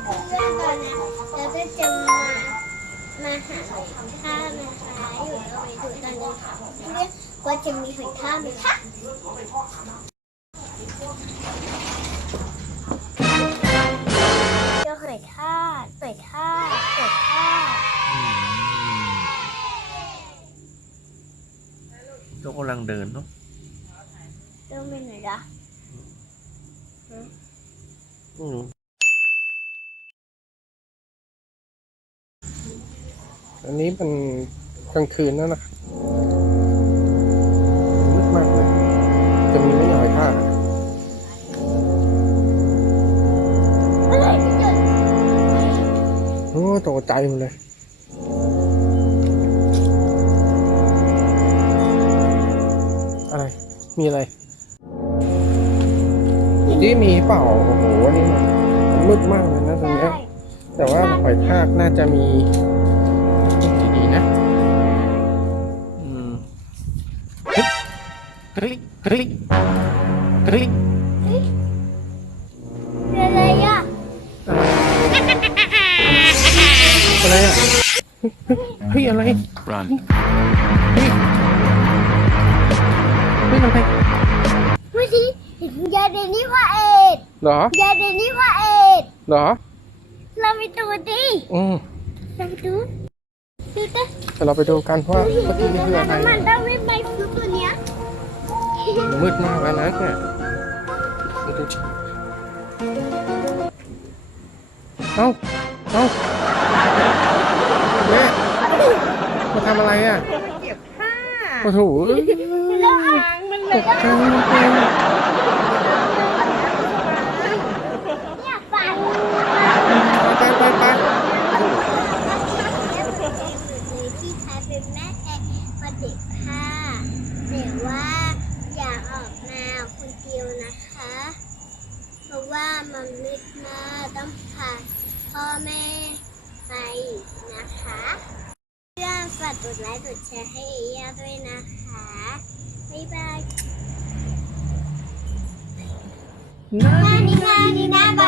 เพื่อนตอนนั้นแล้วก็จะมามาหาหอยทากนะคะอยู่เอาไว้ดูตอนนี้ค่ะเพื่อนว่าจะมีหอยทากไหมคะเจอหอยทากหอยทากหอยทากนกกำลังเดินเนาะเริ่มเป็นไหนละอืม อันนี้เป็นกลางคืนแล้วนะครับมืดมากเลย จะมีไม่หอยทากเมื่อไหร่จะหยุดโอ้ตกใจหมดเลยอะไร มีอะไรที่มีเปล่า โอ้โหอันนี้มันมันมืดมากเลยนะตรงเนี้ยได้แต่ว่าหอยทากน่าจะมี อะไรอะอะไรอะเฮ้ยอะไรรันเฮ้ยเฮ้ยอะไรเมื่อกี้เห็นยาเดนิพาเอดเหรอยาเดนิพาเอดเหรอ เราไปดูดิอืมเราไปดูดูดิ เดี๋ยวเราไปดูกันว่าเมื่อกี้นี่คืออะไรน้ำมันต้องวิ่งไปซื้อตัวเนี้ย มืดมากแล้วนะเนี่ยไปดูเอ้าเอ้าแม่มาทำอะไรอะเก็บผ้าโอ้โหแล้วหางมันเลยตกใจหมดเลยเนี่ยฟัน ไปไปไป ที่แท้เป็นแม่แอนมาเด็กค่ะแต่ว่าอย่าออกมาคนเดียวนะคะ เพราะ ว่ามันมืดมากต้องพาพ่อแม่ไปนะคะเพื่อนฝากกดไลค์กดแชร์ให้เอย่าด้วยนะคะ บ๊ายบายนานีนานีนา